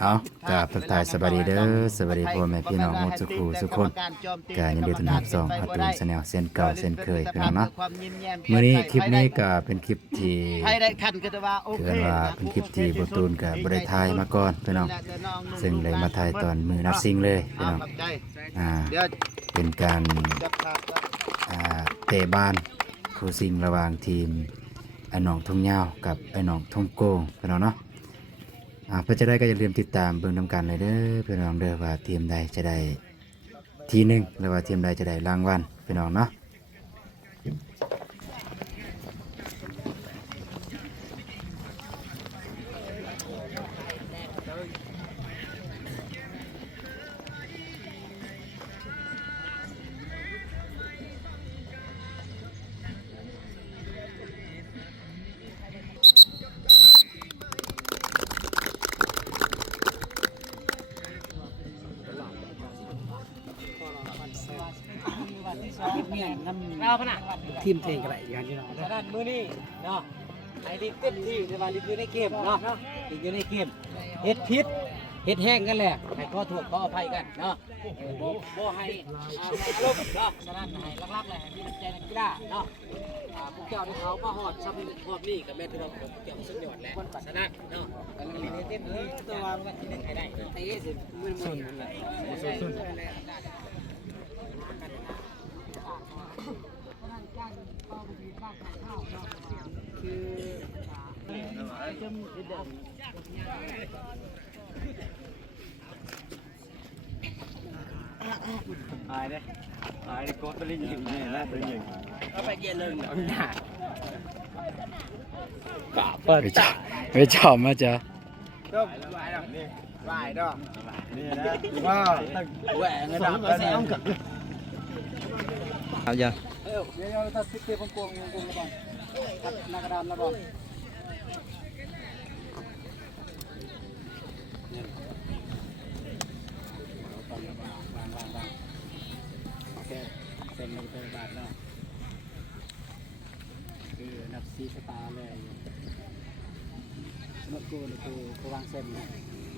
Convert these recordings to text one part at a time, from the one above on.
เอากราบทักทายสวัสดีเด้อสวัสดีพ่อแม่พี่น้องหมดทุกผู้ทุกคนกายินดีต้อนรับ2อาตูนแนลเส้นเก่าเส้นเคยพี่น้องเนาะมื้อนี้คลิปนี้ก็เป็นคลิปที่เกิดว่าเป็นคลิปที่บ่ตูนก็บ่ได้ถ่ายมาก่อนพี่น้องซึ่งเลยมาถ่ายตอนมื้อนัดซิงเลยพี่น้องเป็นการเตะบ้านคู่ซิงระหว่างทีมไอ้หนองทุ่งยาวกับไอ้หนองทุ่งโกงพี่น้องเนาะเพื่อจะได้ก็อย่าลืมติดตามเบิ่งนำกันเลยเด้อพี่น้องเด้อว่าทีมใดจะได้ที่หนึ่งหรือว่าทีมใดจะได้รางวัลพี่น้องเนาะเราพนักทีมเพลงกันไรอย่างที่เราฉะนั้นมื้อนี้เนาะไอ้ดิเต็มที่ในวันรีวิวในเกมเนาะรีวิวในเกมเฮ็ดพิษเฮ็ดแห้งกันแหละให้ขอโทษขออภัยกันเนาะบ่ให้ลบเนาะฉะนั้นให้ลักๆเลยให้มีน้ำใจนักกีฬาเนาะพวกเจ้าที่เขามาฮอดซ้ำฮอดนี่กับแม่ที่เราพวกเจ้าสุดยอดแหละฉะนั้นเนาะกันลีเต็มที่ตัววันที่1ให้ได้เตะสิมื้อนั่นแหละหายเลยกดไปเลยยิงนี่นะไปยิงก็ไปเย็นเลยหน้ากะเปิดจ่าไม่ชอบมาจ้ะต้มไหวดอกนี่ไหวดอกนี่นะว้าวแหวงกระดับกระแสเอาจ้ะเดี๋ยวถ้าซิกเตะกงระบองนากระดามระบองเซ็นเป็นบาทเนาะคือนับซีสตาร์เลยสำหรับกูนี่คือวางเส้นนะ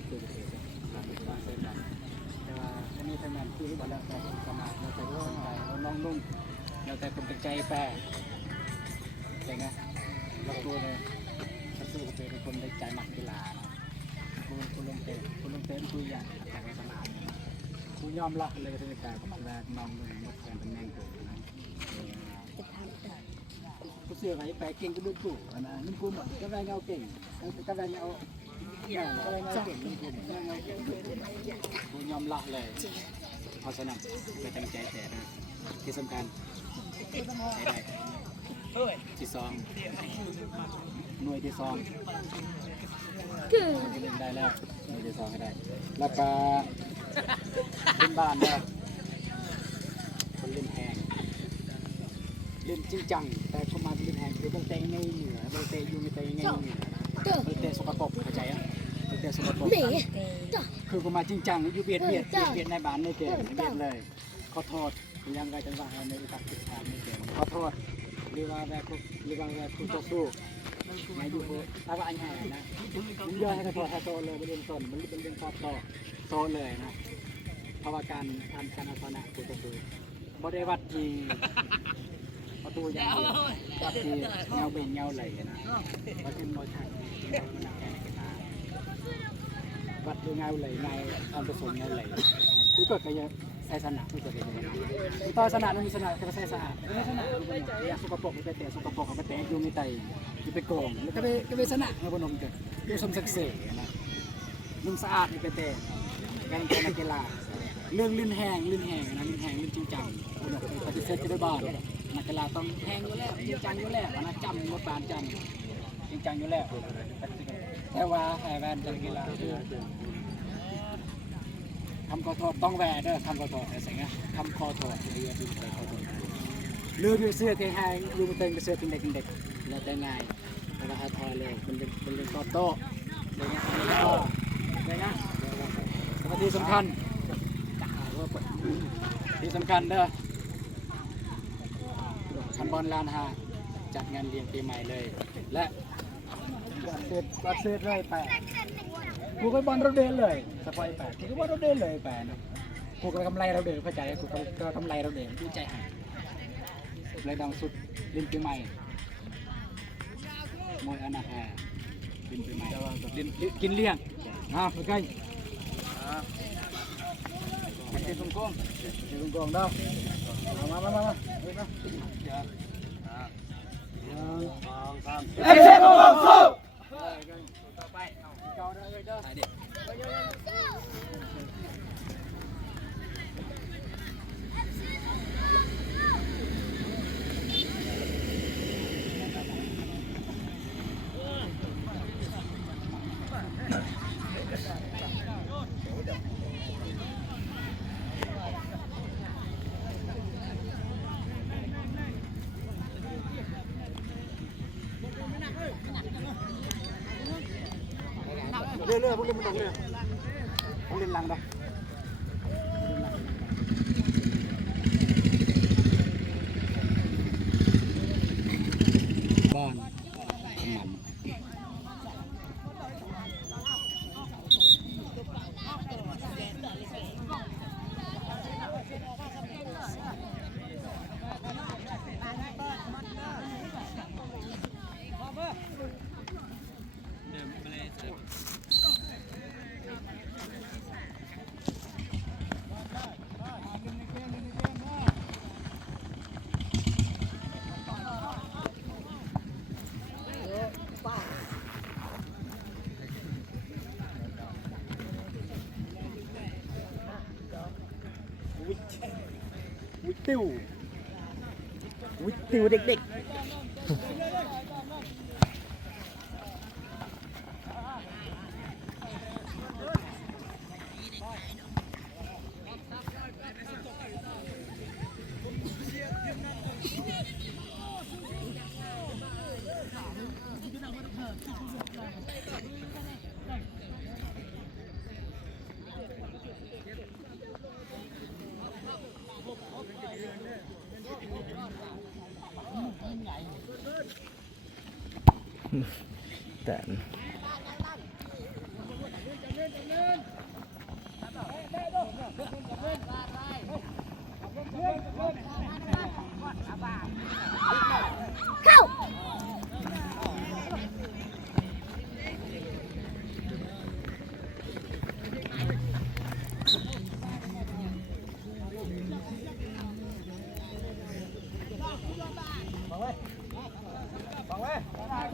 คือวางเส้นนะแต่ว่าอันนี้ทำงานคือบัตรแล้วแต่สมาร์ทเราแต่รู้ใจเราน้องนุ่มเราแต่คนเป็นใจแปรใช่ไหมเราตัวเลยชัดสู้กับเป็นคนในใจหมักกีฬาคุณลงเตะคุยอย่างแต่ในสนามคุณยอมรับเลยในการของเราน้องนุ่มหมดการเป็นแมงกูกูเสือไปแปลเก่งก็ดูกูนะนุ่มกูหมดก็ได้เงาเก่งก็ได้เงาก็ได้เงาเก่งนุ่มกูก็ได้เงาเก่งกูยอมรับเลยเพราะฉะนั้นไปตั้งใจแต่นะที่สำคัญใช้ได้ที่สองหน่วยที่สองเล่นได้แล้วหน่วยที่สองให้ได้แล้วก็เล่นบ้านเนี่ยคนเล่นแหงเล่นจริงจังแต่เข้ามาเล่นแหงคือต้องเตะง่ายเหนือต้องเตะอยู่ไม่เตะง่ายเหนือต้องเตะสกปรกเข้าใจอ่ะต้องเตะสกปรกคือเข้ามาจริงจังอยู่เบียดในบ้านในเกมเบียดเลยขอโทษยังไงจังหวะในอุปสรรคทางในเกมขอโทษหรือว่าแบบคุณต่อสู้ไม่อยู่ถ้าว่าอันใหญ่นะผมย่อให้กระโดดให้โตเลยเป็นเรื่องต้นมันเป็นเรื่องครอบครัวโตเลยนะเพราะว่าการเอาชนะคุณต่อสู้บ่ได้วัดที่ประตูอย่างเดียววัดที่เงาเบ่งเงาไหลนะวัดที่มวยไทยมันหนักแค่ไหนกันนะวัดที่เงาไหลเงาความผสมเงาไหลคือเกิดกันเยอะใส่สนามไม่เกิดอะไรต่อสนามมันมีสนามก็ใส่สะอาดไม่สนามอยากสกปรกไปเตะสกปรกไปเตะอยู่มีไตอยู่ไปโกงแล้วก็ไปสนามมาบนนมเกิดดูสมศักดิ์ศรีนะนุ่มสะอาดไปเตะการนักกีฬาเรื่องลื่นแห้งนะลื่นจริงจังปฏิเสธจะได้บ้านนักกีฬาต้องแห้งอยู่แล้วจริงจังอยู่แล้วนะจำงดบานจำจริงจังอยู่แล้วแต่ว่าแห่แวนนักกีฬาทำขอโทษต้องแหวเด้อทำขอโทษอะไรเงี้ยทำขอโทษเรือที่เคยขอโทษเรือเสื้อเทหายยูเต็งเสื้อเป็นเด็กแล้วแต่ง่ายเราให้ทอยเลยเป็นเรื่องโต้อะไรเงี้ยอะไรเงี้ยที่สำคัญเด้อคันบอลลานฮาจัดงานเลี้ยงปีใหม่เลยและวัดเศษเลยไป กูก็บอลเราเดินเลยสปอยแปดกูก็บอลเราเดินเลยแปดกูก็กำไรเราเดินเข้าใจกูก็กำไรเราเดินดูใจหายเลยดังสุดลินปีใหม่มวยอนาคาลินปีใหม่ลินกินเลี้ยงโอเคมันเป็นตรงกงเป็นตรงกงเด้อมาเฮ้ยมาเอฟซีของผมสู้ต่อไปเจ้าเด้อเด้อเรื่อยๆพวกเล่นมันลงเลยพวกเล่นลังได้บ้านมันวิติวเด็กแต่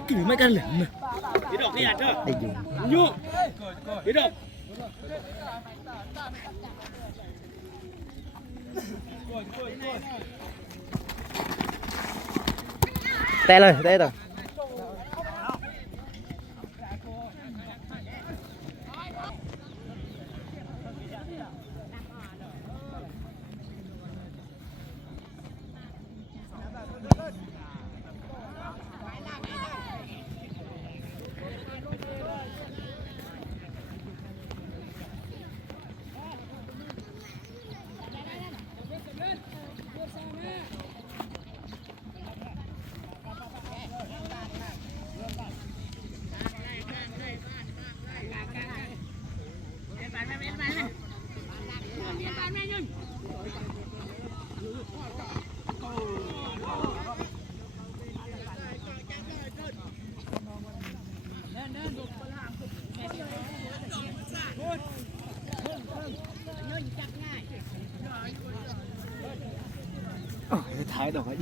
กี่ไม่กันเหลืองเลยพี่ดอกนี่อ่ะเจ้าไอ้ยูพี่ดอกเตะเลยเตะต่อท้ายดอกไอ้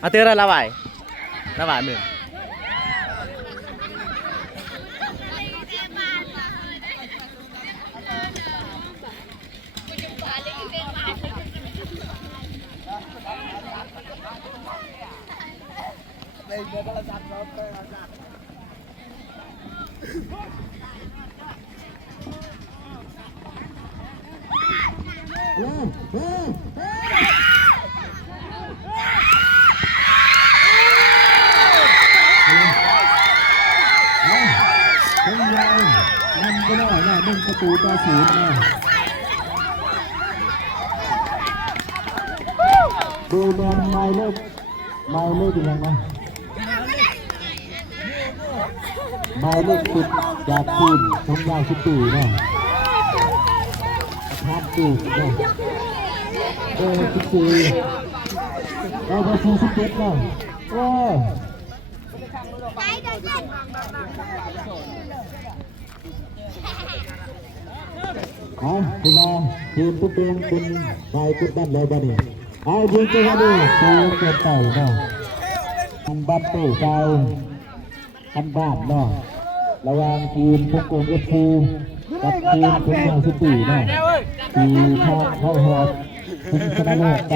เอาเตือนละไหวละไหวมือนั่นก็ได้นะ1-0นะดูบอลหมายเลขเป็นยังไงหมายเลข10จากทีมทุ่งยาว14นะทานตูนะ14แล้วก็47นะโอ้เอาคุณมาทีมผู้เก่งเป็นฝ่ายกดดันแล้วบ้านี่เอายิงตัวนี้ตัวเกินไปเนาะอันบัตเตอร์ไกอันบ้านเนาะระหว่างทีมผู้กงเอฟซีกับทีมทุ่งยางซิตี้เนาะทีมทางเข้าหอดทีมชนะเลิศไป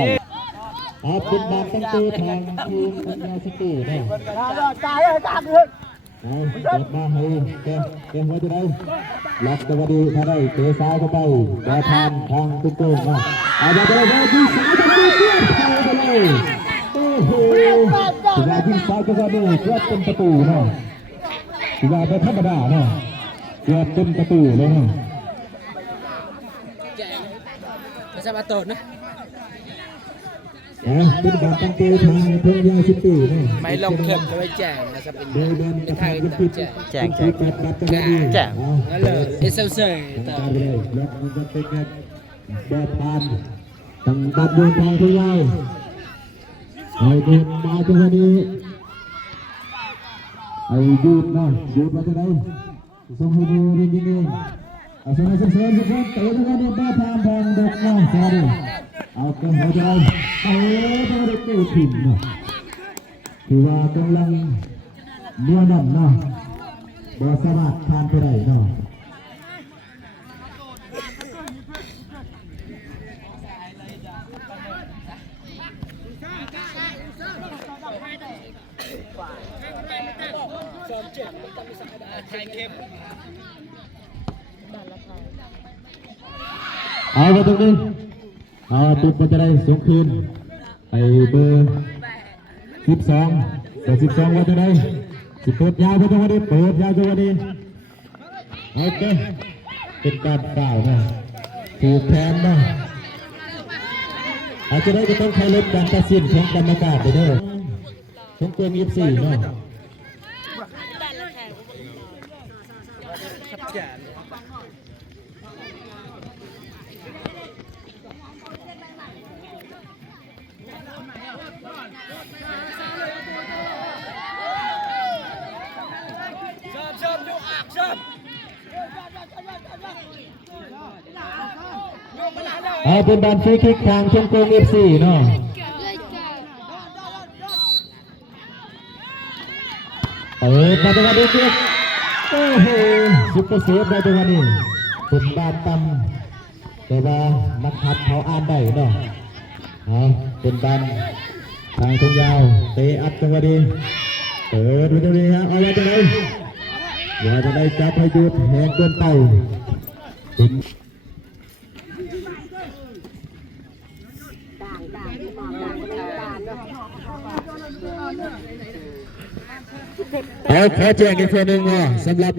เอาเป็นบาตั้งตัวทางทีมทุ่งยางซิตี้เนาะเปิดมาให้แกไว้จะได้ล็อกตัวดีถ้าได้เตะซ้ายเข้าไปบอลทางตุ้งตุ้งนะเอาไปเลยยิงซ้ายเข้าไปเพื่อนเข้าไปเลยโอ้โหถือว่ายิงซ้ายเข้าไปเพื่อเป็นประตูเนาะถือว่าเป็นธรรมดาเนาะเพื่อเป็นประตูเลยเนาะไม่ใช่ประตูนะเป็นบอลตั้งตัวทางทุ่งยางซิตี้เนาะไม่ลงเข็มจะไปแจกนะครับเป็นไทยแจกนั่นเลยเอสเซอร์ต่อเลยแล้วมันจะเป็นการแบบผ่านตั้งบัตรเดินทางทุ่งยางเอาเดินมาตรงนี้เอายืดนะยืดมาตรงไหนส่งให้ดูนิดนึงเอาส่งให้เสียๆทุกคนเตะตรงนี้แบบผ่านทางเด็กนะสวัสดีเอาเกินหัวใจเอาไปได้เตะถิ่นนะถือว่ากำลังเนื้อหนังนะบอสามารถผ่านไปได้เนาะเอาไปตรงนี้เอาตุ๊กมันจะได้ส่งคืนไอ้เบอร์12เบอร์12ว่าจะได้เปิดยาวไปตรงนี้เปิดยาวตรงนี้โอเคเป็นการเปล่านะถูกแทนนะอาจจะได้ก็ต้องใช้ลดการตัดสินของกรรมการไปด้วยของเกม24เนาะเอาเป็นบอลฟรีคิกทางชมกง FC เนาะมาตรงนี้เด็กโอ้โห ซุปเปอร์เซฟได้จังหวะนี้เป็นบานต่ำแต่ว่านักขัดเขาอ่านได้เนาะเป็นบานทางตรงยาวเตะอัดจังหวะนี้เปิดดูจังหวะนี้ฮะเอาไว้จังเลยอย่าจะได้จับให้หยุดแหงเกินไปเอาขอแจ้งอีกคนหนึ่งว่าสำหรับ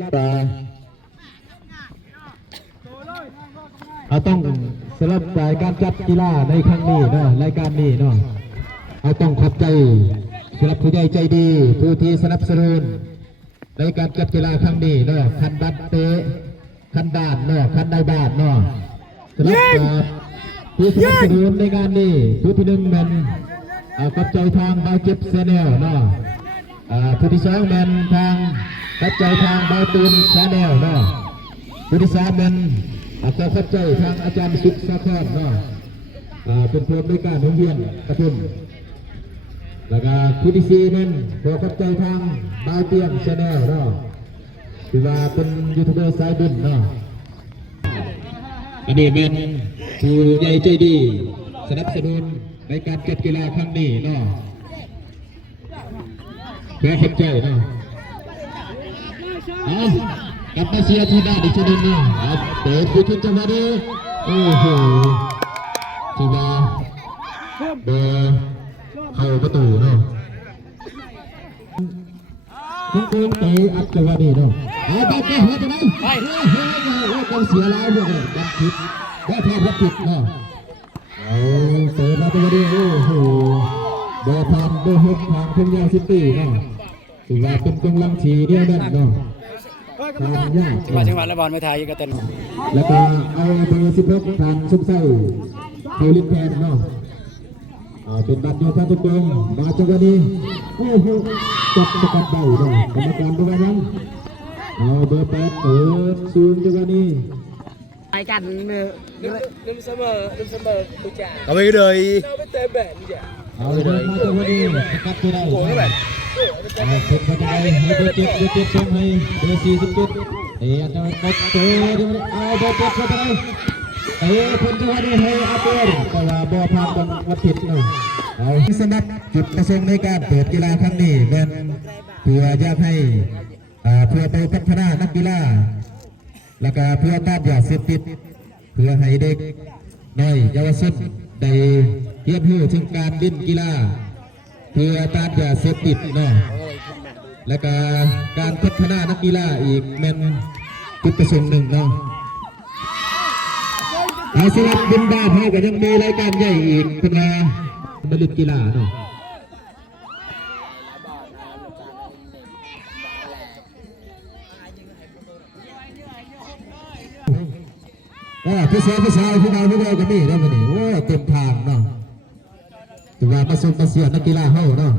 ต้องสำหรับการจัดกีฬาในครั้งนี้เนาะรายการนี้เนาะต้องขอบใจสำหรับผู้ใหญ่ใจดีผู้ที่สนับสนุนในการจัดกีฬาครั้งนี้เนาะคันบัตเตะคันด่านเนาะคันได้บาทเนาะสำหรับผู้สนับสนุนในงานนี้ผู้ที่หนึ่งมันขอบใจทางบาเก็บเซเนลเนาะผู้ที่สองมันทางขับใจทางบาตูนชาแนลเนาะผู้ที่สามมันก็ขับใจทางอาจารย์สุขสาครเนาะเป็นผู้บริการโรงเรียนกระทุ่มแล้วก็ผู้ที่สี่มันก็ขับใจทางบาเตียงชาแนลเนาะถือว่าเป็นยูทูบเบอร์สายบุญเนาะอันนี้เป็นผู้ใหญ่ใจดีสนับสนุนในการจัดกีฬาครั้งนี้เนาะเพื่อเข้าใจเนาะกลับมาเชียร์ที่ด้านอีกทีนึงเนาะเปิดผู้ทุนจังหวะนี้โอ้โหทีว่าเบอร์เข้าประตูเนาะคุณเตะอัดจังหวะนี้เนาะบอลแก้หัวจะไหนต้องเสียแล้วพวกนี้ดันผิดแพ้รับผิดเนาะเตะมาจังหวะนี้โอ้โหเบอร์พันเบอร์หกทางทุ่งยางซิตี้เนาะถือว่าเป็นกำลังสีเดียวนั่นเนาะทางยากจังหวัดละบอลไม่ไทยก็เต้นแล้วก็เอาเบอร์16ทางซุปไส้เฮลินแพนเนาะเป็นบัตรอยู่ทางตรงมาจังหวะนี้โอ้โหจับสกัดได้เนาะกรรมการดูไว้ยังเอาเบอร์8เปิดซูมจังหวะนี้ไอ้กันลืมเสมอผู้จ่าเอาไปเลยเราไปเตะแบบนี้จ้ะเอาเดินมาจังหวะนี้สกัดตัวได้คนพอใจให้เบอร์7ส่งให้เบอร์47อันนั้นก็เตะเอาเบอร์7พอใจคนจังหวะนี้ให้อาเปอร์แต่ว่าบอลผ่านต้องวัดผิดเนาะเอาสนับจุดประสงค์ในการเปิดกีฬาครั้งนี้เป็นเพื่ออยากให้เพื่อไปพัฒนานักกีฬาแล้วก็เพื่อต้านยาเสพติดเพื่อให้เด็กน้อยเยาวชนได้เรียนรู้ถึงการเล่นกีฬาเพื่อต้านยาเสพติดเนาะและก็การพัฒนานักกีฬาอีกเป็นจุดประสงค์หนึ่งเนาะสำหรับบินดาพก็ยังมีรายการใหญ่อีกเป็นว่าบริษัทกีฬาเนาะพี่สาวพี่ดาวพี่ดาวก็มีแล้ววันนี้โอ้เต็มทางเนาะถือว่ามาส่งมาเสียนักกีฬาเฮาเนาะ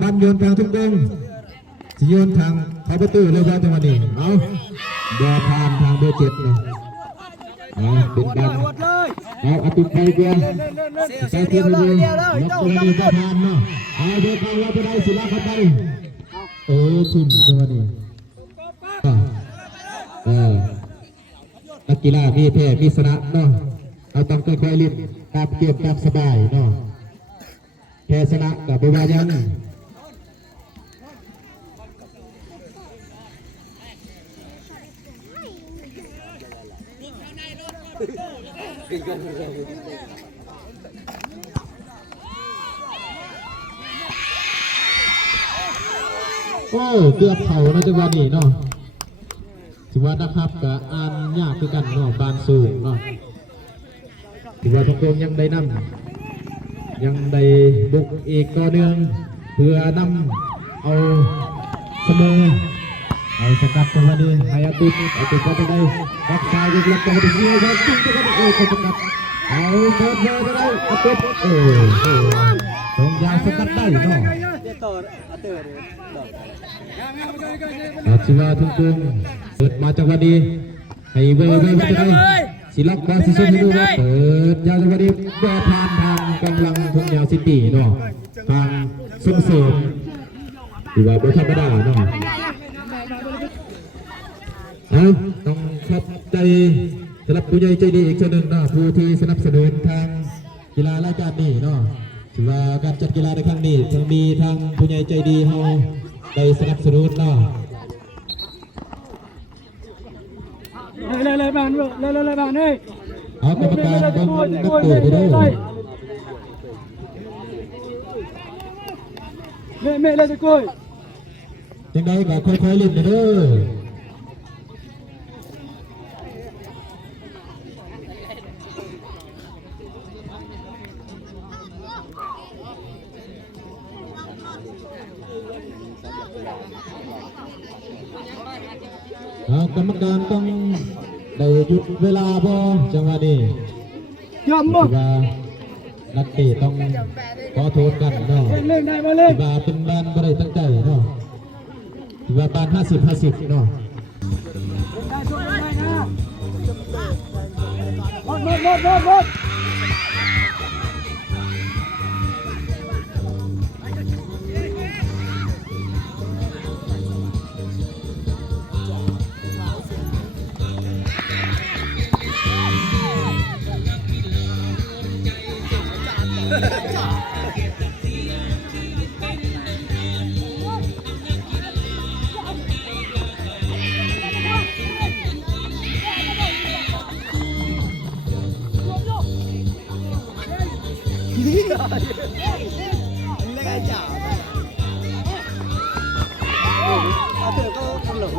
บันโยนทางทุกดงสิโยนทางเข้าประตูเลยว่าจังหวะนี้เอาเดินผ่านทางเบอร์7เนาะเป็นบันเอาตุ้มไปเดียวใส่เทียนเลยล็อกตัวนี้ผ่านเนาะเดินเข้าว่าจะได้ศิลาเข้าไปสุ่มจังหวะนี้นักกีฬามีแพ้มีชนะเนาะต้องค่อยๆเล่นตามเกมตามสบายเนาะแพ้ชนะกับบัวยังโอ้เกือบเผาในจังหวะนี้เนาะถือว่านะครับกับอ่านยากคือกันเนาะบานสูงเนาะถือว่าทุกคนยังได้นำยังได้บุกอีกต่อเนื่องเพื่อนำเอาเสมอเอาสกัดตัวนี้ให้อาตุก็จะได้รักษาอยู่แล้วก็จะได้ยิงจริงจะได้สกัดเอาเปิดเลยจะได้อาตุตรงยาวสกัดได้เนาะชิวาทุ่งตุ้งเปิดมาจังหวะนี้ให้เวอร์จะได้สิล็อกบอลสิสุดให้ดูว่าเปิดยาวจังหวะนี้บอลผ่านทางกำลังทุ่งยาวซิตี้เนาะทางสุ่มเสริมถือว่าบอลธรรมดาเนาะ ต้องขอบใจสำหรับผู้ใหญ่ใจดีอีกเช่นหนึ่งเนาะผู้ที่สนับสนุนทางกีฬารายการนี้เนาะถือว่าการจัดกีฬาในครั้งนี้ทั้งมีทางผู้ใหญ่ใจดีเฮาได้สนับสนุนเนาะเลยบ้านเลยบ้านเฮ้ย เอากรรมการเบิ่งนักเตะไปด้วย เมเลยจะกุ้ย จังใดก็ค่อยๆเล่นไปเด้อกรรมการต้องได้หยุดเวลาบ่จังหวะนี้ ยอมบ่ ถือว่านักเตะต้องขอโทษกันเนาะ เล่นได้มาเล่น ถือว่าเป็นบ้านบ่ได้ตั้งใจเนาะถือว่าบ้าน50-50เนาะ ได้ช่วยได้นะหมด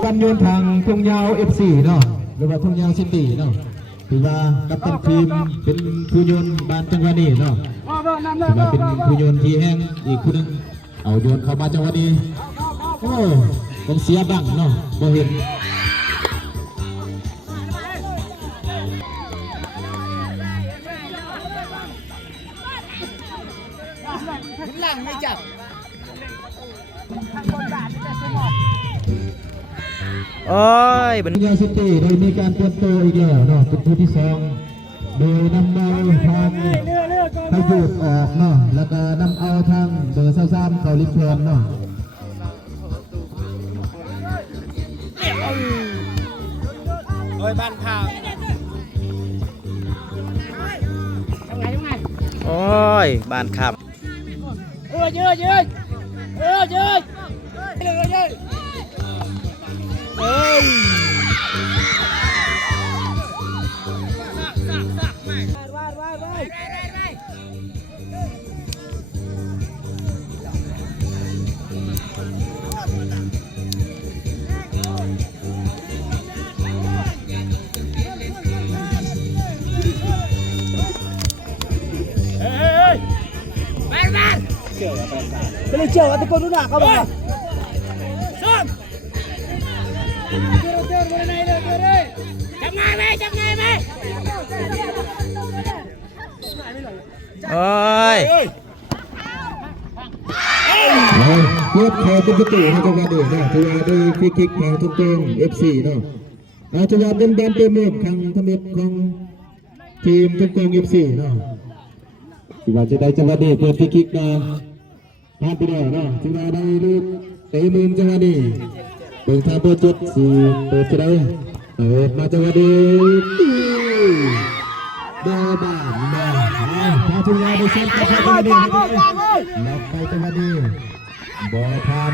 กันโยนทางทุ่งยาว FC เนาะหรือว่าทุ่งยาวซิตี้เนาะถือว่ากัปตันทีมเป็นผู้โยนบานจังหวะนี้เนาะถือว่าเป็นผู้โยนที่แห้งอีกผู้หนึงเอาโยนเข้ามาจังหวะนี้โอ้ต้องเสียบังเนาะบ่เห็น หลังไม่จับ โอ้ยบัน ทุ่งยาวซิตี้โดยมีการเตรียมตัวอีกแล้วเนาะเป็นผู้ที่สองโดยนำเอาทางไทยบูดออกเนาะแล้วก็นำเอาทางเบอร์23เข้าลิฟต์แทนเนาะ โอ้ยบ้านพาว โอ้ยบานขับ ยืดเลยเอ้ยไปเลยเจียวตะโกนดูหนักเขาบอกซ้อมเตือนมาในเลยจับง่ายไหมโอ้ย เพื่อขอเป็นประตูให้จังหวะเดิมนะถือว่าโดยฟรีคิกของทุกตรง FC เนาะเอาจังหวะเป็นบอลเต็มหมดครั้งทั้งหมดของทีมทุกตรง FC เนาะถือว่าจะได้จังหวะเดิมเปิดฟรีคิกมาพลาดไปแล้วเนาะถือว่าได้ลูกเตะมุมจังหวะนี้เปิดทางเบอร์7สี่เปิดจะได้เปิดมาจังหวะเดิมเดินบ้านมาพาทุกอย่างไปเซ็นกับจังหวะเดิมล็อกไปจังหวะเดิมบอลพัน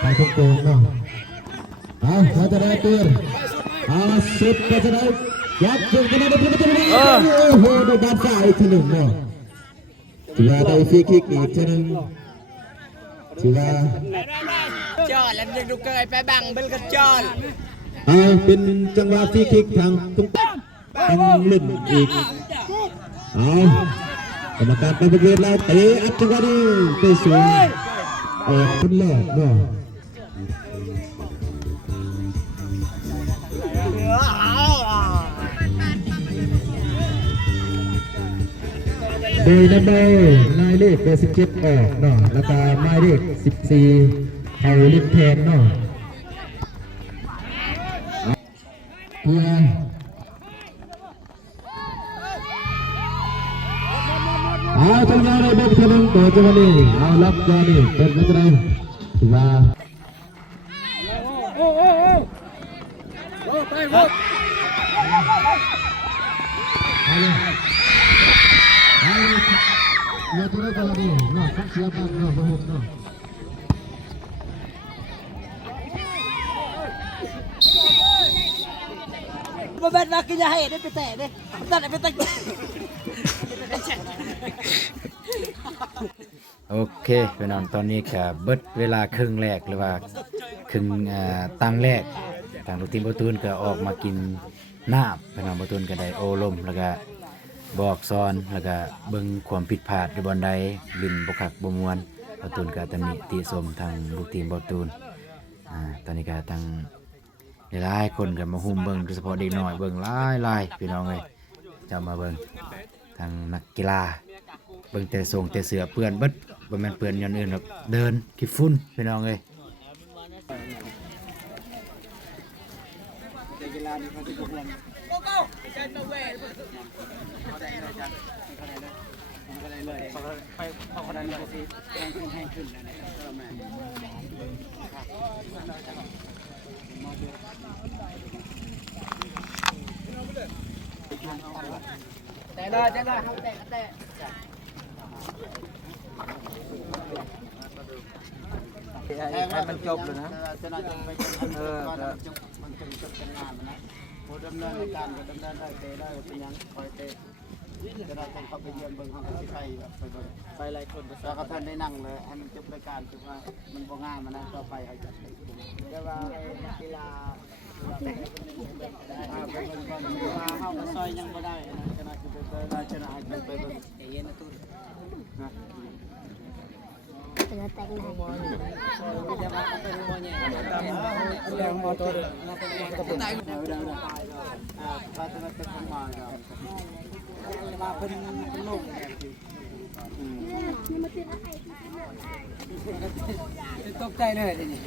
ไปทุกตรงเนาะเขาจะได้เตือนสุดก็จะได้ยัดถึงกันได้ประตูนี้โอ้โหได้ด้านซ้ายทีหนึ่งเนาะถือว่าได้ฟรีคิกอีกทีหนึ่งถือว่า จอดแล้วยังดูเกยไปบังเบลกันจอด เป็นจังหวะฟรีคิกทางตรงต้องเล่นอีกกรรมการไปบริเวณแล้วเตะอัดจังหวะนี้ไปสูงคนแรกเนาะโดยนำเอานายเลขเบอร์17ออกเนาะแล้วก็นายเลข14เอาลิฟแทนเนาะเพื่อจังหวะนี้เบิกทะลุต่อจังหวะนี้เอาล็อกจังหวะนี้เป็นไม่ได้ถือว่า Ya turun kalau ni, no, kan siapa no, bohong no. มาแบนนักกินยาให้ได้ไปแต่ได้นั่นไปตั้ง โอเคพี่น้องตอนนี้ก็เบิดเวลาครึ่งแรกหรือว่าครึ่งตังแรกทางลูกทีมประตูนก็ออกมากินน้ำพี่น้องประตูนก็ได้โอลมแล้วก็บอกซ้อนแล้วก็เบิ่งความผิดพลาดในบอลใดลินบ่คักบ่ม่วนประตูนก็ตำหนิติชมทางลูกทีมประตูนตอนนี้ก็ทางหลายคนก็มาหุ้มเบิ่งโดยเฉพาะเด็กน้อยเบิ่งหลายพี่น้องเอ้ยจะมาเบิ่งทางนักกีฬาเบิ่งแต่ส่งแต่เสือเปื้อนเบิดบ่แม่นเปื้อนอย่างอื่นหรอกเดินขี้ฝุ่นพี่น้องเอ้ย กีฬานี่เขาจะบุกลงเข้าคะแนนเลยสิแห้งขึ้นนะครับแม่แต่เลยเขาแต่ให้มันจบเลยนะจะน่าจะไปมันจบเป็นงานนะผู้ดำเนินการก็ดำเนินได้เตะได้เป็นยังคอยเตะจะได้ต้องเข้าไปเยี่ยมเบิ่งห้องที่ไทยแบบไปเบิ่งไปหลายคนแล้วก็ท่านได้นั่งเลยให้มันจบรายการจบว่ามันบ่งานมันนั่นต่อไปเขาจะได้ว่ากีฬาเข้ามาซอยยังบ่ได้นะชนะคือไปได้ชนะให้ไปเบิ่งเย็นนะตุ้นนะจะแต่งไหน จะมาเป็นโมเนี่ยแรงมอตัวเลยนะเป็นตัวก็จะมาเป็นคนมามาเป็นลูกตกใจเลยทีนี้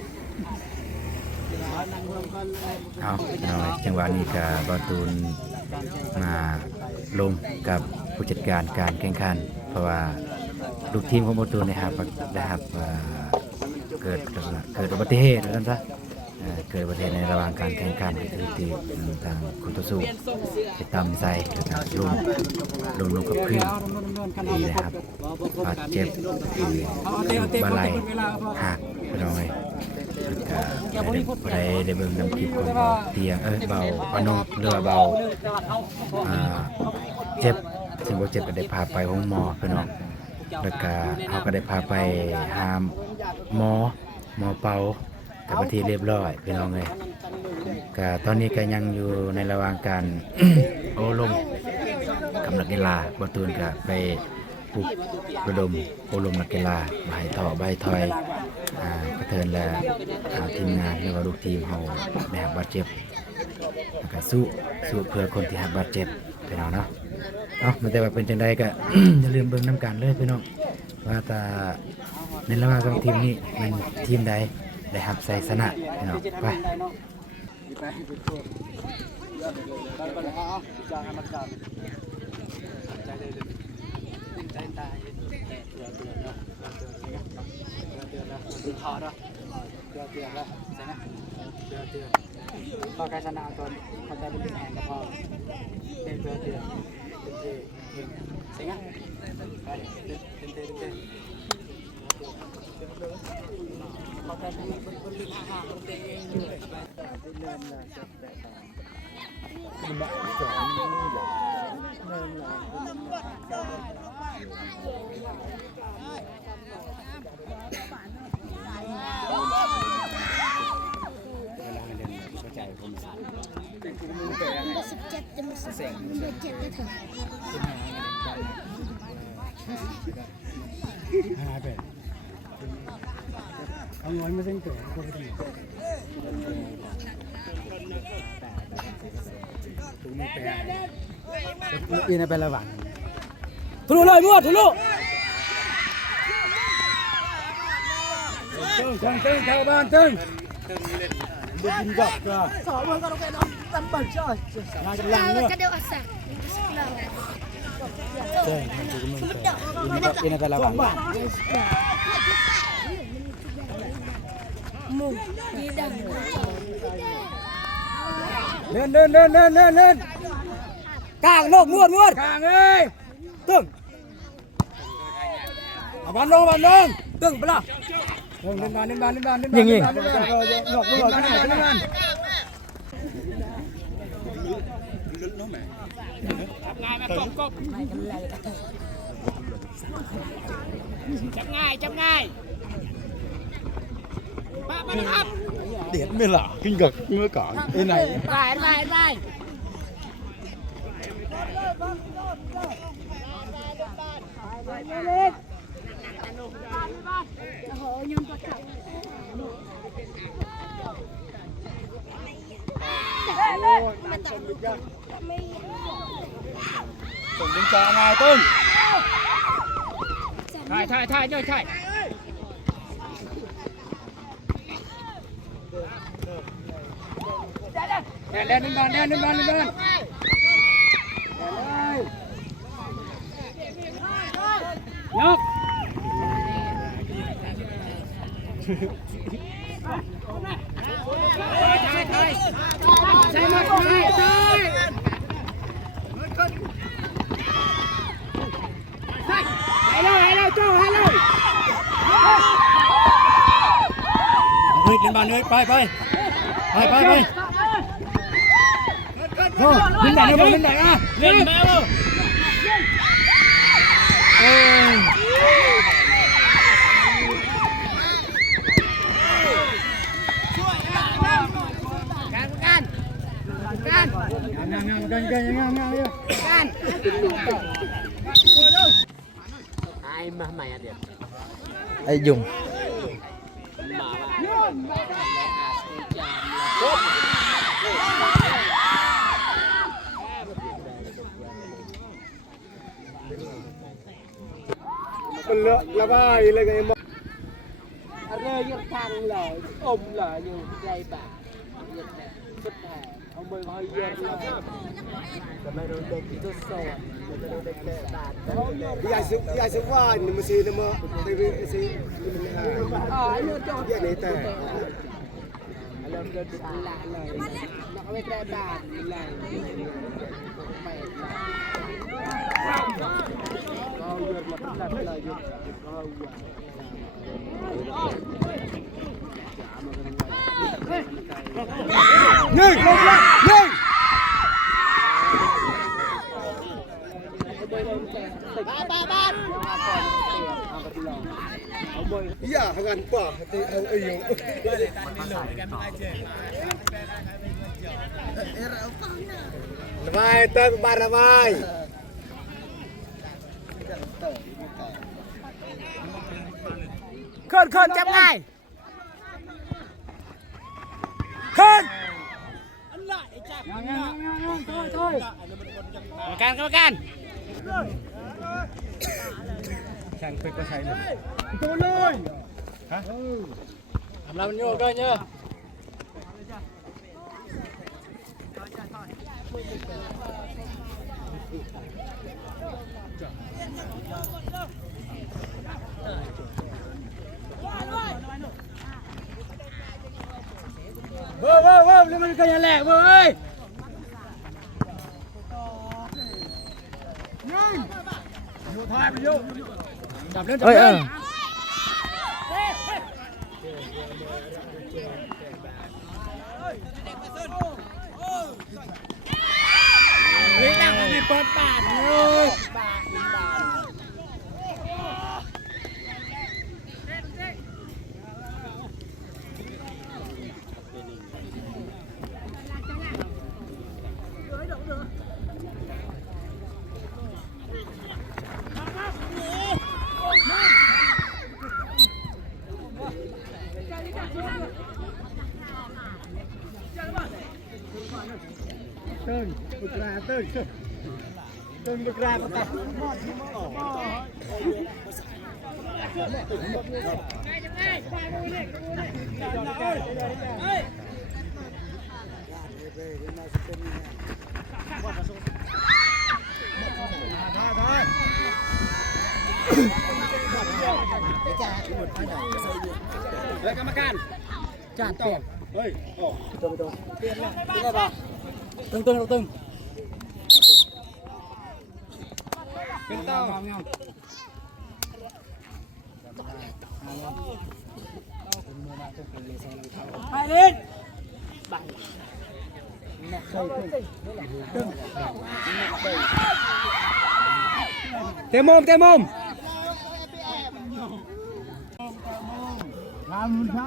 เอาพี่น้องเอ้ยจังหวะนี้ก็ประตูนมาลงกับผู้จัดการการแข่งขันเพราะว่าลูกทีมของประตูนะครับเกิดอุบัติเหตุแล้วกันซะเกิดอุบัติเหตุในระหว่างการแข่งขันที่ทางคุณต่อสู้ไปตำใส่นะครับลงกับพื้นดีนะครับบาดเจ็บคือบาไหลหักไปหน่อยได้เบิ่งนำคลิปของเบาเตียงเบาปนงหรือว่าเบาเจ็บซึ่งบ่เจ็บก็ได้พาไปห้องหมอพี่น้องแล้วก็เขาก็ได้พาไปหาหมอเป่ากับประเทศเรียบร้อยพี่น้องเลยก็ตอนนี้ก็ยังอยู่ในระหว่างการ โอลมกับนักกีฬาบอลตูนก็ไปปลุกระดมโอลมนักกีฬาใบถอยกระเทินและทีมงานหรือว่าลูกทีมเขาได้รับบาดเจ็บแล้วก็สู้เพื่อคนที่รับบาดเจ็บพี่น้องเนาะมันแต่ว่าเป็นจังใดก็ อย่าลืมเบิ่งน้ำกันเลยพี่น้องว่าแต่ในระหว่างสองทีมนี้มันทีมใดได้รับชัยชนะพี่น้องไปพอการชนะตอนเขาจะเป็นแห่งก็พอเป็นเพื่อเตือนเสียงไปเต้นพอการเป็นลึกอาหารเต้นเองเลยเริ่มเลยมันแบบสอนเริ่ม17จะมาเสียง17ได้ถึงเอาเงินมาเส้นเต๋อคนที่ตรงนี้แปลอีน่ะเป็นระหว่างทะลุเลยมั่วทะลุตึ้งชาวบ้านตึ้งบุญกับก็สองคนก็ต้องไปนอนตำบัดช่อยงานกำลังเนี่ย ก็เดี๋ยวอัดสักเรา ใช่อีน่ะเป็นระหว่าง มุมนี่ดัง เล่นกลางโลกม้วนกลางเอ้ยตึ้งเอาบอลลงตึ้งไปละเล่นบอลยิงหลอกจับง่ายป้านะครับ เด็ดไม่หล่ะกินกับเมื่อก่อนไอ้ไหน ไปโอ้โหยืนตัวขับส่งเป็นจามาต้น ใช่เล่นบอลยกใช่หมดใช่ให้เลยโจ้ให้เลยเฮ้ยเล่นบอลเลยไปโอ้เล่นไหนนะเล่นมาลูกไอ้ยุง มันเลอะระบายเลยไงมั้งอะไรยังทางเลยอมเลยอยู่ใจบ่าสุดแท้เอามือคอยเย็นเลยจะไม่โดนเด็กที่ตัวโสดจะโดนเด็กแต่บาดยายสุวรรณมันซีนะมั้งไปวิ่งซีอ๋อเนี่ยจอดอย่างนี้แต่เริ่มเดินติดละเลยนักเวทแต่บาดเลยไปเอาเยอะมาตั้งแต่เลยอยู่นี่ลงละนี่อย่าทำงานป่ะเอาไอ้ยงระบายเติมบานระบายขึ้นจับง่ายขึ้นกรรมการช่างตึกก็ใช่เลยตัวเลยฮะทำเรามันโยกด้วยเนอะเว้ยนี่มันก็ยังแหลกเว้ยอยู่ท้ายไปอยู่จับเล่นจับเล่นนี่ตั้งอันนี้เปิดปากเลยตึ้งตึกราตึ้งตึกราก็ตัดและกรรมการจานเปียก เฮ้ยโอ้ เปลี่ยนเลยเป็นไงบ้างตึงตึงตึงเป็นเต้าไปเล่นเตะมุมทำท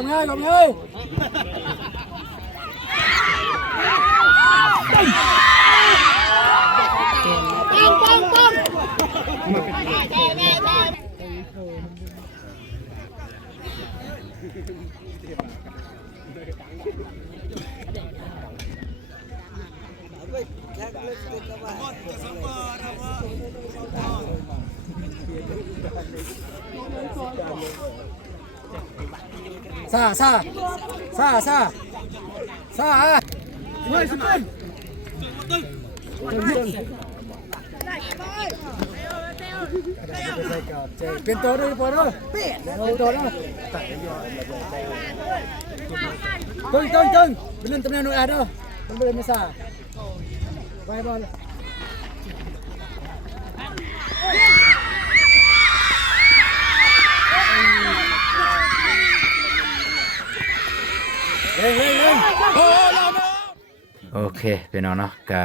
ำง่ายซาเฮ้ยสุดยเป็นตัวด้วยปอด้วยเป็นตัวด้วยตึงเป็นเล่นตำแหน่งหน่วยด้วยมันเป็นไม่ซาไปบอลโอเคพี่น้องเนาะก็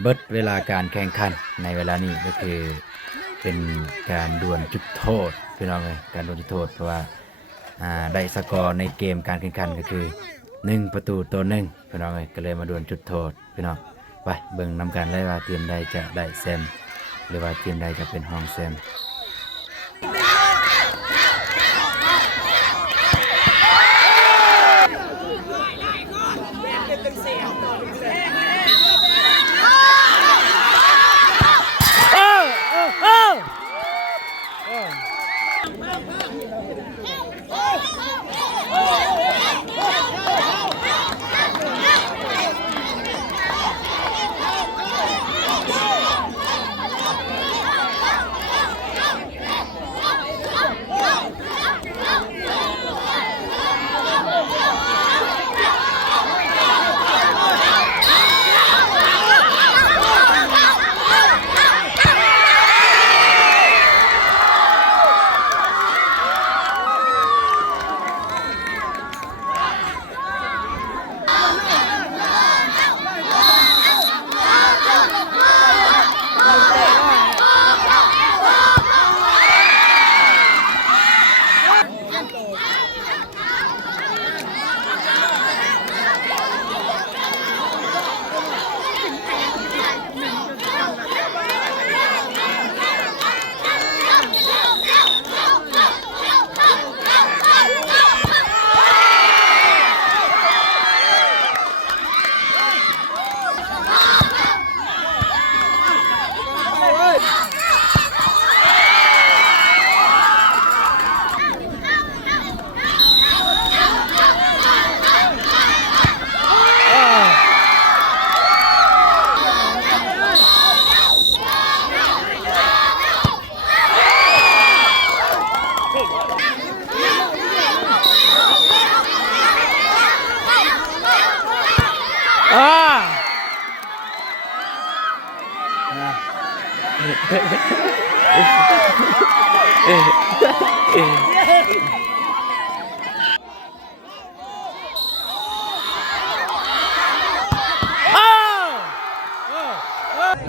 เบิดเวลาการแข่งขันในเวลานี้ก็คือเป็นการดวลจุดโทษพี่น้องเลยการดวลจุดโทษเพราะว่าได้สกอร์ในเกมการแข่งขันก็คือ1 ประตูต่อ 1พี่น้องเลยก็เลยมาดวลจุดโทษพี่น้องไปเบิ่งนำกันเลยว่าทีมใดจะได้แซมหรือว่าทีมใดจะเป็นห้องแซม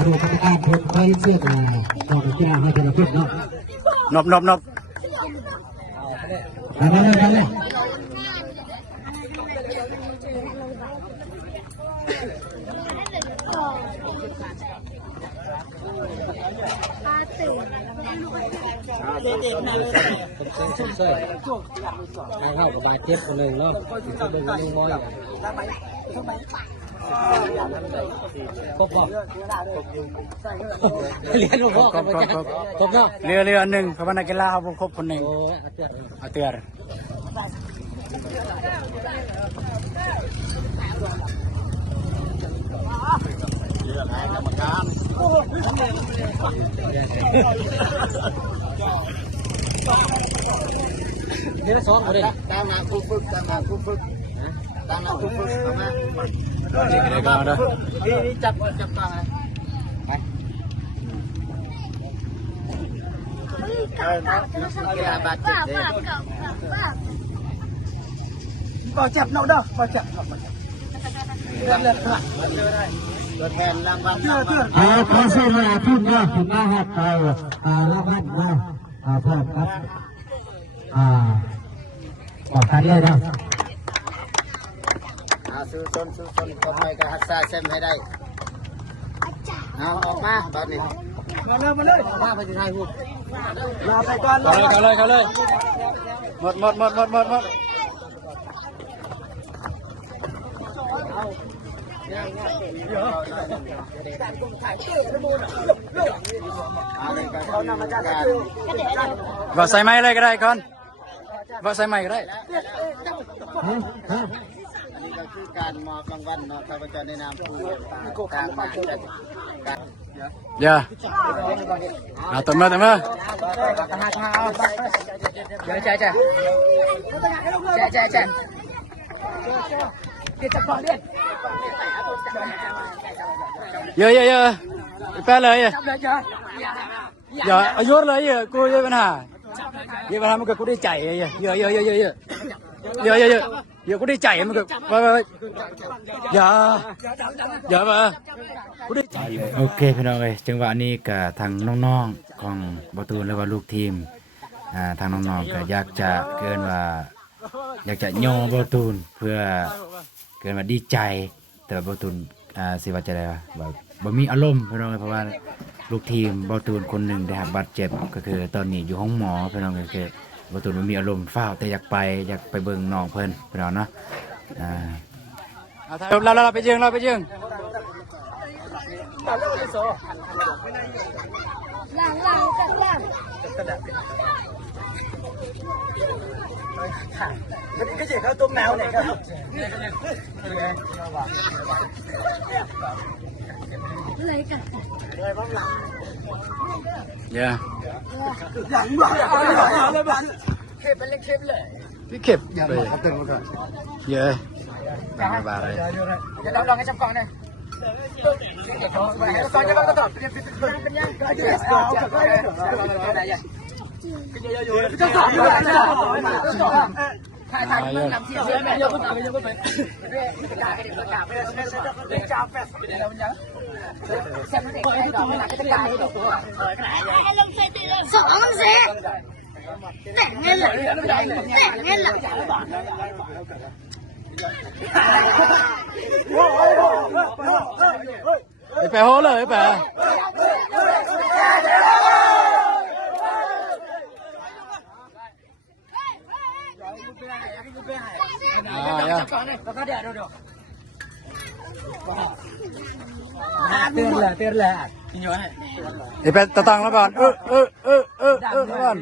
ดูกรรมการคนไว้เสื้อตาต่อกีฬาให้เป็นประเภทเนาะนนบอะไรเข้ากับบาดเจ็บคนหนึ่งเนาะจะเป็นเรื่องน้อย ครบเรียนหลวงพ่อกันมาจากครบเนาะ เรืออันหนึ่งเขาว่านักกีฬาเขาครบคนหนึ่ง โอ้ เอาเตือน นี่ละสองเอาดิ ตามนาผู้ฝึกตามนาผู้ฝึกตามนาผู้ฝึกเข้ามา นี่ก็ได้ก็ได้ นี่จับกลางไปกีฬาบาดเจ็บเลยบ่เจ็บเนาะเด้อบ่เจ็บเลือดตัวแทนรางวัล ขอเสียงเวลาพูดว่าถึงมาหัดไปรับมันนะเพิ่มครับออกกันเลยนะ สู้ตนคนไปก็รักษาเส้นให้ได้เอาออกมาตอนนี้มาเลยมาไปที่ไทยพูดลาไปก่อน เขาเลยหมดว่าใส่ไม้เลยก็ได้ก่อนว่าใส่ไม้ก็ได้ อันนี้ก็คือการมอบรางวัลเนาะข้าพเจ้าในนามผู้การมาจัดการ อย่าเอาตัวมาเยอะไปแปะเลยอย่าอายุเลยกูเยอะปัญหามันก็กูได้ใจเยอะกูได้ใจมันก็อย่ามากูได้ใจโอเคพี่น้องเลยจังหวะนี้กับทางน้องๆของบอตูนหรือว่าลูกทีมทางน้องๆก็อยากจะเกินว่าอยากจะโยบอตูนเพื่อเกินว่าดีใจแต่บอตูนสิว่าจะได้ว่าบ่มีอารมณ์พี่น้องเลยเพราะว่าลูกทีมบอตูนคนหนึ่งได้รับบาดเจ็บก็คือตอนนี้อยู่ห้องหมอพี่น้องก็คือบอตูนมันมีอารมณ์ฟ้าวแต่อยากไปเบิ่งน้องเพิ่นพี่น้องเนาะเราไปเจิง ก็จะเข้าตุ้มแนวเนี่ยครับ เลยกัน อย่า หลังหลังเลยบ้านเข็บเป็นเล็กเข็บเลย พี่เก็บ อย่า ไป เขาตึงมาก่อน เยอะไม่บาดเลย เดี๋ยวลองให้จับกล่องหน่อยเดี๋ยวก่อนจะก็ตอบเป็นยังก็จะเอาอะไรอย่างจะสอบถ่ายมันนำเที่ยวเยอะก็ไปกาไปเด็กกาไปเด็กจ้าแป๊บเดี๋ยวมันยังเส้นเด็กให้ต่อไม่หนักก็จะกาให้ตัวสองเสียแต่งเงินเหรอแต่งเงินเหรอ ไอ้แปะโหเลยไอ้แปะเตือนแหละ ไอ้แปะตั้งแล้วก่อนก่อน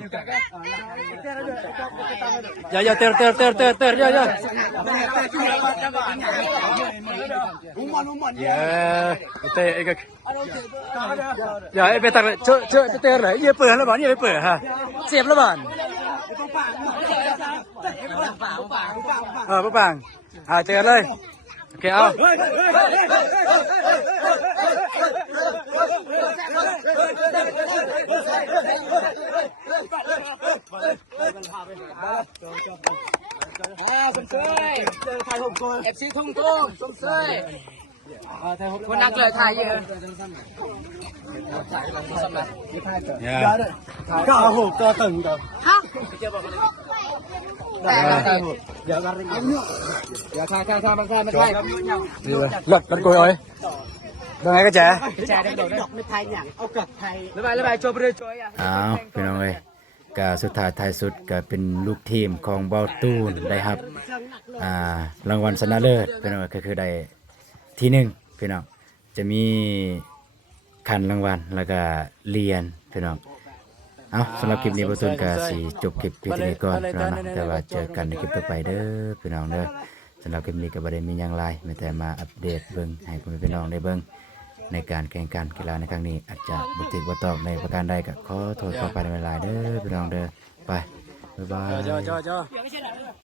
อย่าเตือนอย่าอย่าเตะไอ้ก็อย่าไอ้ไปตักเลยเชื่อเตือนเลยอย่าเปิดแล้วบ่อย่าไปเปิดฮะเสียบแล้วบ่ป้าปังเตือนเลยโอเคเอาสมเสยเอฟซีทุ่งสมเสยคนนักเลยไทยเยอะ ก็เอาหูก็ตึงตัว อย่าการิงอย่าทายมันหลักกันกุยเอ้ยยังไงก็แจ๋ แชร์ได้ดอกไม่ไทยอย่างเอากลับไทยระบายโจบเลยโจยอ่ะ อ้าวพี่น้องเอ้ยก็สุดท้ายสุดก็เป็นลูกทีมของเบาตูนได้ครับรางวัลชนะเลิศพี่น้องก็คือได้ ที่หนึ่งพี่น้องจะมีขันรางวัลแล้วก็เหรียญพี่น้องเอาสำหรับคลิปนี้บ่ตุนก็สิจบคลิปเพียงเท่านี้ก่อนพี่น้องนะแต่ว่าเจอกันในคลิปต่อไปเด้อพี่น้องเด้อสำหรับคลิปนี้ก็บ่ได้มีหยังหลายแม้แต่มาอัปเดตเบิ่งให้พ่อแม่พี่น้องได้เบิ่งในการแข่งขันกีฬาในครั้งนี้อาจจะบ่ถูกบ่ตอบในประการใดก็ขอโทษขออภัยในเวลาเด้อพี่น้องเด้อไปบ๊ายบาย